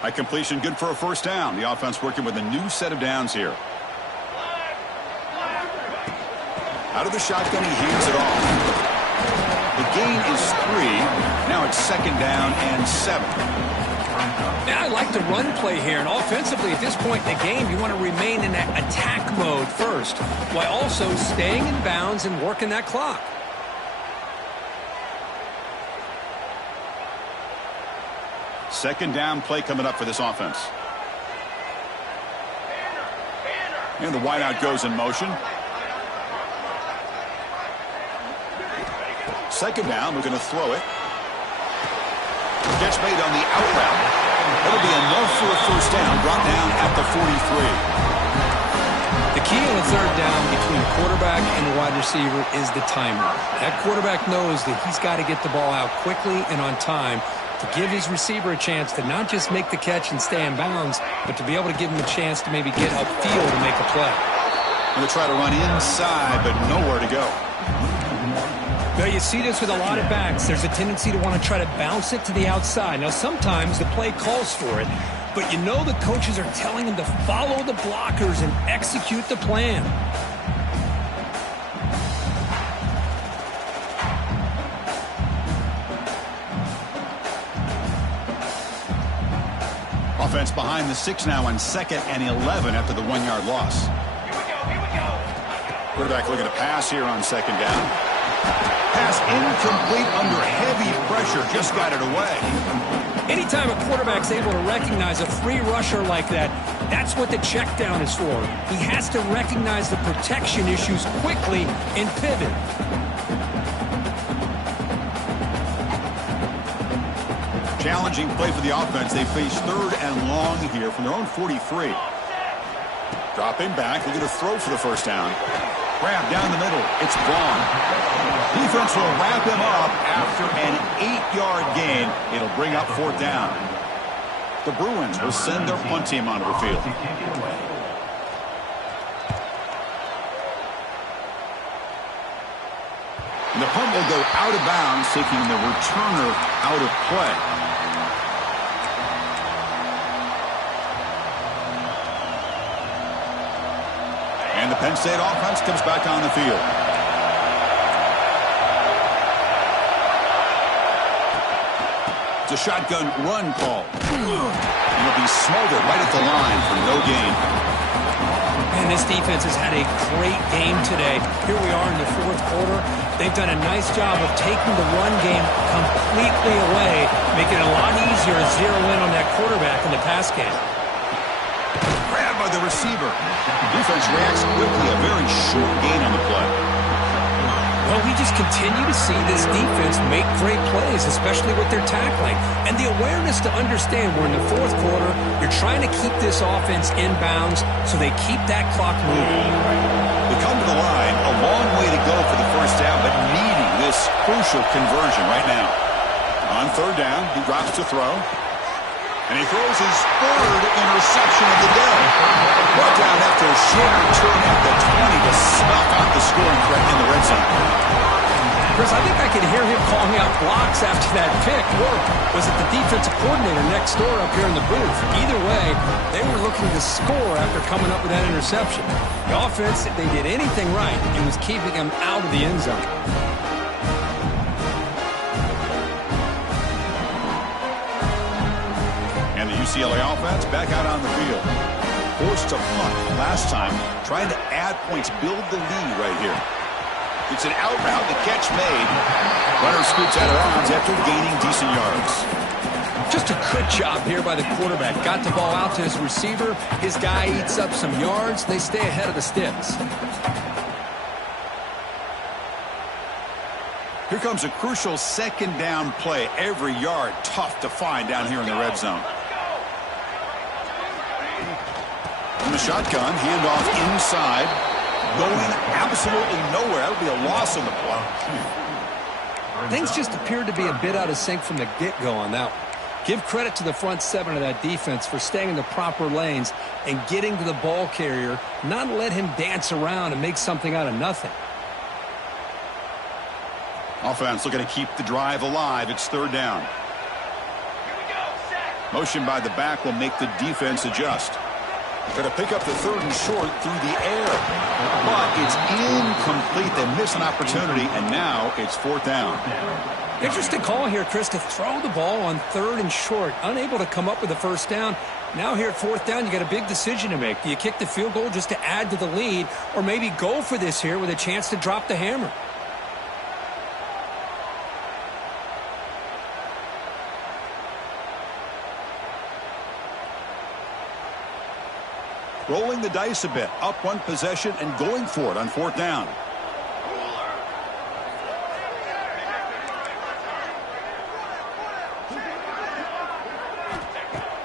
High completion, good for a first down. The offense working with a new set of downs here. Out of the shotgun, he hands it off. The gain is 3. Now it's second down and 7. Yeah, I like the run play here. And offensively, at this point in the game, you want to remain in that attack mode first, while also staying in bounds and working that clock. Second down play coming up for this offense. And the wideout goes in motion. Second down, we're going to throw it. Catch made on the out route. That'll be enough for a first down. Brought down at the 43. The key on the third down between quarterback and the wide receiver is the timer. That quarterback knows that he's got to get the ball out quickly and on time to give his receiver a chance to not just make the catch and stay in bounds, but to be able to give him a chance to maybe get upfield and make a play. Going to try to run inside, but nowhere to go. Now, you see this with a lot of backs. There's a tendency to want to try to bounce it to the outside. Now, sometimes the play calls for it, but you know the coaches are telling him to follow the blockers and execute the plan. Offense behind the 6 now on 2nd and 11 after the 1-yard loss. Quarterback looking to pass here on second down. Pass incomplete under heavy pressure. Just got it away. Anytime a quarterback's able to recognize a free rusher like that, that's what the check down is for. He has to recognize the protection issues quickly and pivot. Challenging play for the offense. They face 3rd and long here from their own 43. Dropping back. They're going to throw for the first down. Grab down the middle. It's Braun. Defense will wrap him up after an 8-yard gain. It'll bring up 4th down. The Bruins will send their punt team onto the field. And the punt will go out of bounds, taking the returner out of play. And the Penn State offense comes back on the field. It's a shotgun run call. And it'll be smothered right at the line for no gain. And this defense has had a great game today. Here we are in the 4th quarter. They've done a nice job of taking the run game completely away, making it a lot easier to zero in on that quarterback in the pass game. Grabbed by the receiver. Defense reacts quickly. A very short gain on the play. Well, we just continue to see this defense make great plays, especially with their tackling. And the awareness to understand we're in the 4th quarter, you're trying to keep this offense in bounds so they keep that clock moving. They come to the line, a long way to go for the first down, but needing this crucial conversion right now. On 3rd down, he drops to throw. And he throws his 3rd interception of the day. Brought down after a short return at the 20 to snuff out the scoring threat in the red zone. Chris, I think I could hear him calling out blocks after that pick. Or was it the defensive coordinator next door up here in the booth? Either way, they were looking to score after coming up with that interception. The offense, if they did anything right, it was keeping them out of the end zone. And the UCLA offense back out on the field. Forced to punt last time, trying to add points, build the lead right here. It's an out route, the catch made. Runner scoots out of bounds after gaining decent yards. Just a good job here by the quarterback. Got the ball out to his receiver. His guy eats up some yards. They stay ahead of the sticks. Here comes a crucial second down play. Every yard tough to find down here in the red zone. In the shotgun, handoff inside. Going absolutely nowhere. That would be a loss on the play. Things just appeared to be a bit out of sync from the get-go on that one. Give credit to the front seven of that defense for staying in the proper lanes and getting to the ball carrier, not let him dance around and make something out of nothing. Offense looking to keep the drive alive. It's third down. Motion by the back will make the defense adjust. Going to pick up the third and short through the air. But it's incomplete. They miss an opportunity, and now it's fourth down. Interesting call here, Chris, to throw the ball on third and short. Unable to come up with a first down. Now here at fourth down, you got a big decision to make. Do you kick the field goal just to add to the lead, or maybe go for this here with a chance to drop the hammer? Rolling the dice a bit, up one possession and going for it on fourth down.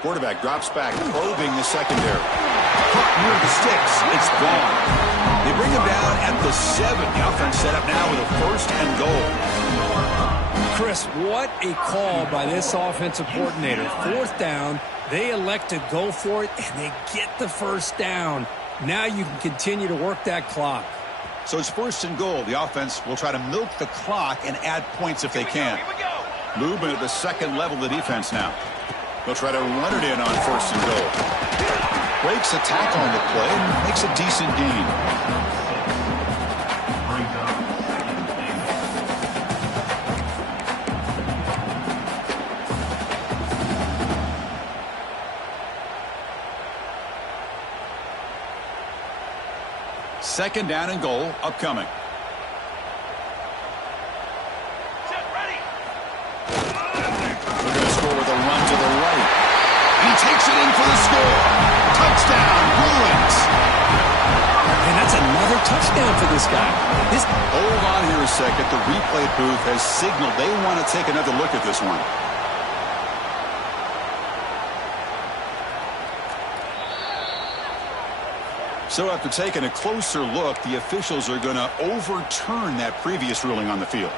Quarterback drops back, probing the secondary. Caught near the sticks. It's gone. They bring him down at the 7. The offense set up now with a first and goal. Chris, what a call by this offensive coordinator. Fourth down. They elect to go for it, and they get the first down. Now you can continue to work that clock. So it's first and goal. The offense will try to milk the clock and add points if they can. Movement at the second level of the defense now. They'll try to run it in on first and goal. Breaks a tackle on the play and makes a decent gain. Second down and goal upcoming. They're going to score with a run to the right. He takes it in for the score. Touchdown, Bruins. And that's another touchdown for this guy. Hold on here a second. The replay booth has signaled they want to take another look at this one. So after taking a closer look, the officials are going to overturn that previous ruling on the field.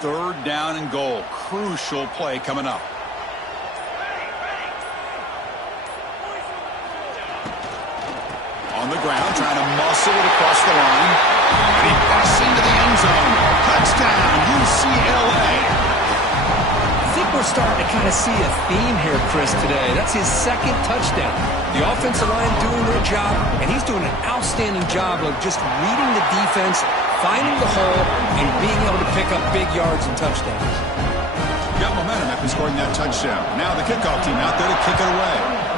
Third down and goal. Crucial play coming up. On the ground, trying to muscle it across the line. And he busts into the end zone. Touchdown, UCLA. I think we're starting to kind of see a theme here, Chris, today. That's his second touchdown. The offensive line doing their job, and he's doing an outstanding job of just reading the defense, finding the hole, and being able to pick up big yards and touchdowns. Got momentum after scoring that touchdown. Now the kickoff team out there to kick it away.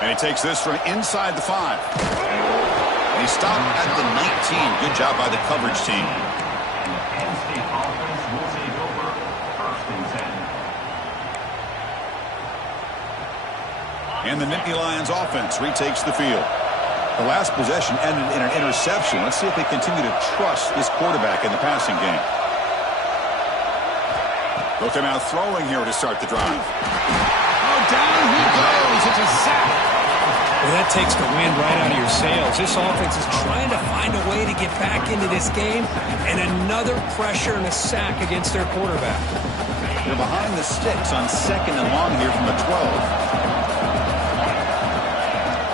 And he takes this from inside the 5. And he stopped at the 19. Good job by the coverage team. Penn State offense will take over. First and 10. And the Nittany Lions offense retakes the field. The last possession ended in an interception. Let's see if they continue to trust this quarterback in the passing game. They'll come out throwing here to start the drive. Oh, down he goes. It's a sack. Well, that takes the wind right out of your sails. This offense is trying to find a way to get back into this game, and another pressure and a sack against their quarterback. They're behind the sticks on second and long here from the 12.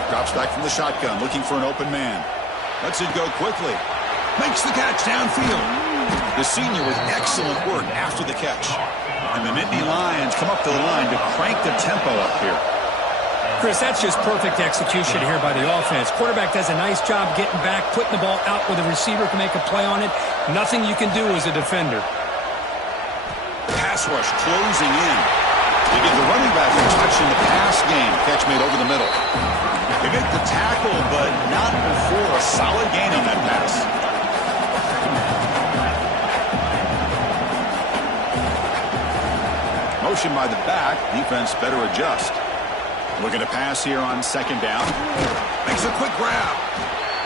Drops back from the shotgun, looking for an open man. Lets it go quickly. Makes the catch downfield. The senior with excellent work after the catch. And the Nittany Lions come up to the line to crank the tempo up here. Chris, that's just perfect execution here by the offense. Quarterback does a nice job getting back, putting the ball out where the receiver can make a play on it. Nothing you can do as a defender. Pass rush closing in. They give the running back a touch in the pass game. Catch made over the middle. They make the tackle, but not before a solid gain on that pass. Motion by the back. Defense better adjust. Looking to pass here on second down. Makes a quick grab.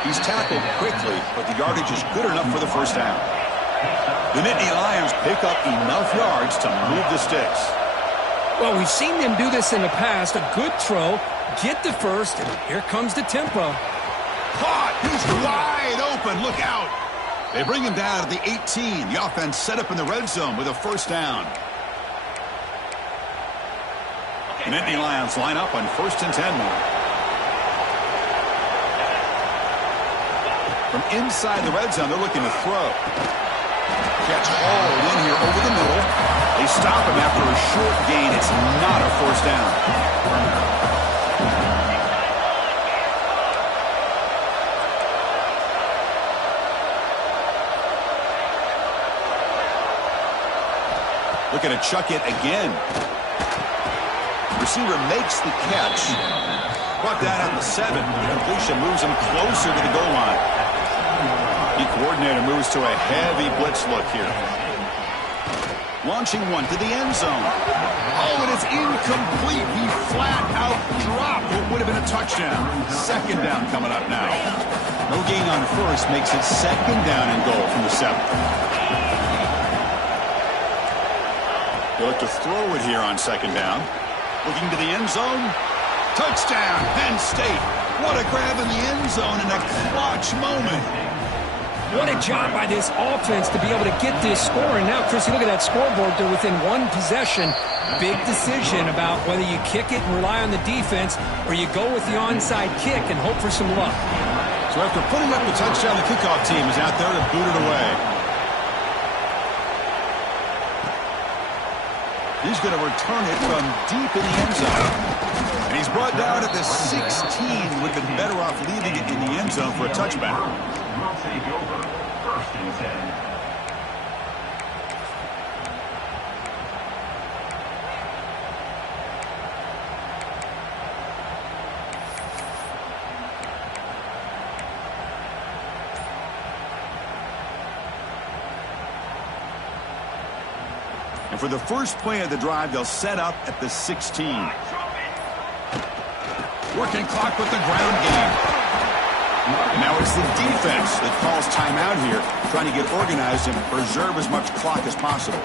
He's tackled quickly, but the yardage is good enough for the first down. The Nittany Lions pick up enough yards to move the sticks. Well, we've seen them do this in the past. A good throw, get the first, and here comes the tempo. Caught! He's wide open. Look out! They bring him down at the 18. The offense set up in the red zone with a first down. The Nittany Lions line up on 1st and 10 now. From inside the red zone, they're looking to throw. Catch hauled in here over the middle. They stop him after a short gain. It's not a first down. Looking to chuck it again. Receiver makes the catch. Brought down at the 7. Completion moves him closer to the goal line. The coordinator moves to a heavy blitz look here. Launching one to the end zone. Oh, and it's incomplete. He flat out dropped what would have been a touchdown. Second down coming up now. No gain on first makes it second down and goal from the 7. They look to throw it here on second down. Looking to the end zone. Touchdown, Penn State. What a grab in the end zone in a clutch moment. What a job by this offense to be able to get this score. And now, Chris, you look at that scoreboard. They're within one possession. Big decision about whether you kick it and rely on the defense or you go with the onside kick and hope for some luck. So after putting up the touchdown, the kickoff team is out there to boot it away. He's going to return it from deep in the end zone. And he's brought down at the 16. Would have been better off leaving it in the end zone for a touchback. Will take over 1st and 10. And for the first play of the drive, they'll set up at the 16. Working clock with the ground game. And now it's the defense that calls timeout here, trying to get organized and preserve as much clock as possible.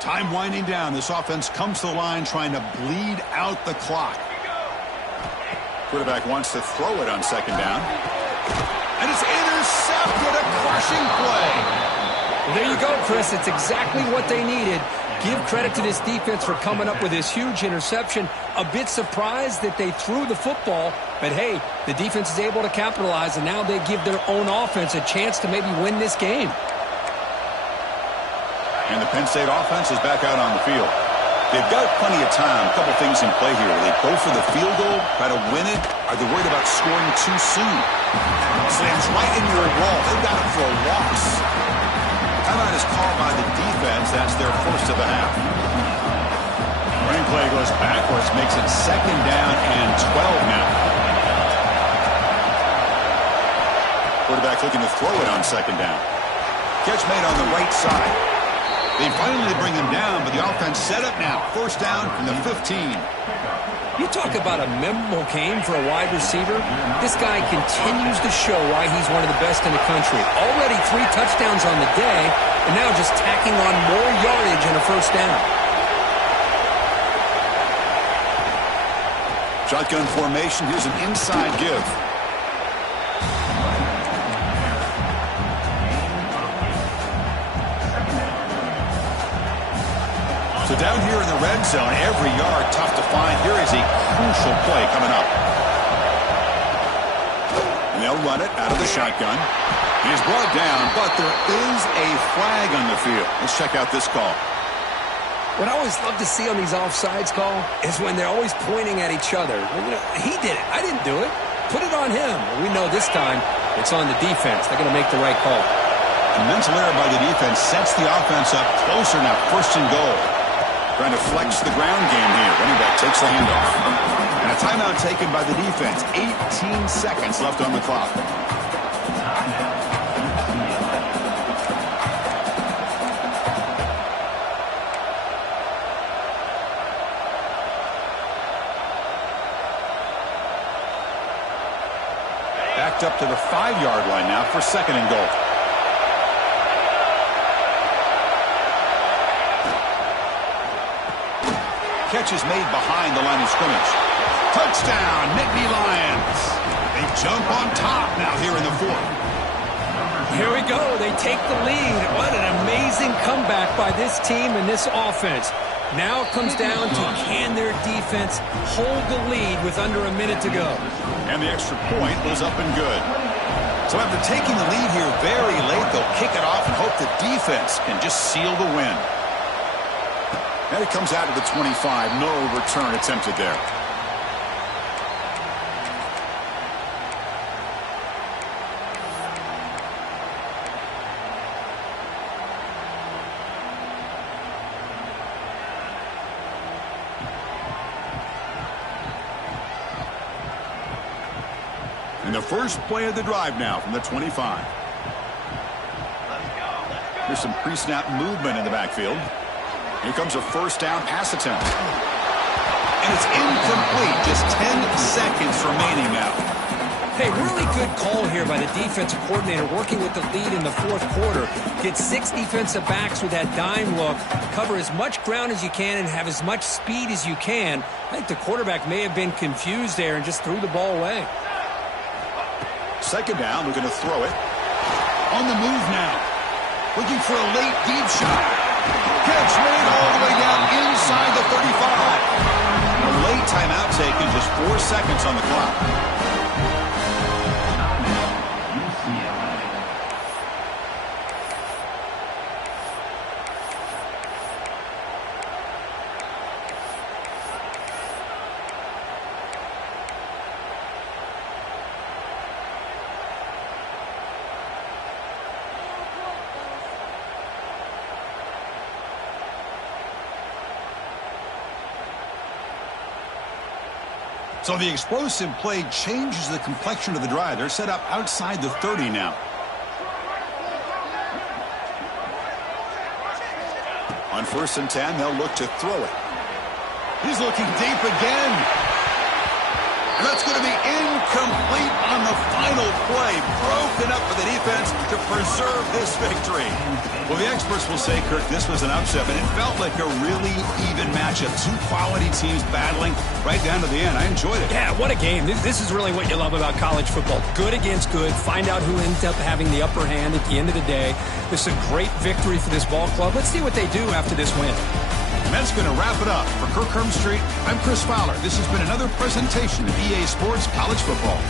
Time winding down. This offense comes to the line trying to bleed out the clock. Quarterback wants to throw it on second down. And it's intercepted. A crushing play. Well, there you go, Chris. It's exactly what they needed. Give credit to this defense for coming up with this huge interception. A bit surprised that they threw the football, but hey, the defense is able to capitalize, and now they give their own offense a chance to maybe win this game. And the Penn State offense is back out on the field. They've got plenty of time. A couple things in play here. Will they go for the field goal, try to win it? Are they worried about scoring too soon? Slams right into your wall. They've got it for a loss. Timeout is called by the defense. That's their first of the half. Running play goes backwards, makes it second down and 12 now. Quarterback looking to throw it on second down. Catch made on the right side. They finally bring him down, but the offense set up now. First down from the 15. You talk about a memorable game for a wide receiver. This guy continues to show why he's one of the best in the country. Already 3 touchdowns on the day, and now just tacking on more yardage and a first down. Shotgun formation. Here's an inside give. So down here in the red zone, every yard tough to find. Here is a crucial play coming up. And they'll run it out of the shotgun. He's brought down, but there is a flag on the field. Let's check out this call. What I always love to see on these offsides call is when they're always pointing at each other. You know, he did it. I didn't do it. Put it on him. We know this time it's on the defense. They're going to make the right call. A mental error by the defense sets the offense up closer now. First and goal. Trying to flex the ground game here. Running back takes the handoff. And a timeout taken by the defense. 18 seconds left on the clock. Backed up to the 5-yard line now for second and goal. Catch is made behind the line of scrimmage. Touchdown, Nittany Lions. They jump on top now here in the fourth. Here we go. They take the lead. What an amazing comeback by this team and this offense. Now it comes down to can their defense hold the lead with under a minute to go. And the extra point was up and good. So after taking the lead here very late, they'll kick it off and hope the defense can just seal the win. And it comes out to the 25. No return attempted there. And the first play of the drive now from the 25. Here's some pre-snap movement in the backfield. Here comes a first down pass attempt. And it's incomplete. Just 10 seconds remaining now. Hey, really good call here by the defensive coordinator working with the lead in the fourth quarter. Get 6 defensive backs with that dime look. Cover as much ground as you can and have as much speed as you can. I think the quarterback may have been confused there and just threw the ball away. Second down, we're going to throw it. On the move now. Looking for a late deep shot. Catch made all the way down inside the 35. A late timeout taken, just 4 seconds on the clock. So the explosive play changes the complexion of the drive. They're set up outside the 30 now. On 1st and 10, they'll look to throw it. He's looking deep again. And that's going to be incomplete on the final play. Broken up for the defense to preserve this victory. Well, the experts will say, Kirk, this was an upset, but it felt like a really even matchup. 2 quality teams battling right down to the end. I enjoyed it. Yeah, what a game. This is really what you love about college football. Good against good. Find out who ends up having the upper hand at the end of the day. This is a great victory for this ball club. Let's see what they do after this win. And that's going to wrap it up. For Kirk Street, I'm Chris Fowler. This has been another presentation of EA Sports College Football.